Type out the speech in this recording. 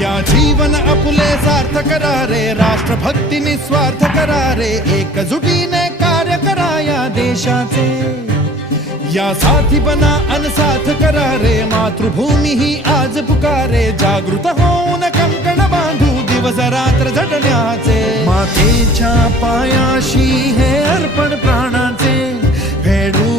या जीवन आपुले सार्थ करा रे, राष्ट्रभक्ती निस्वार्थ करा रे, एकजुटीने कार्य करा या देशाचे. या साथी बना अनसाथ करा रे, मातृभूमी ही आज पुकारे. जागृत होऊन कंकण बांधू दिवस रात्र झटण्याचे. मातेच्या पायाशी हे अर्पण प्राणाचे फेडू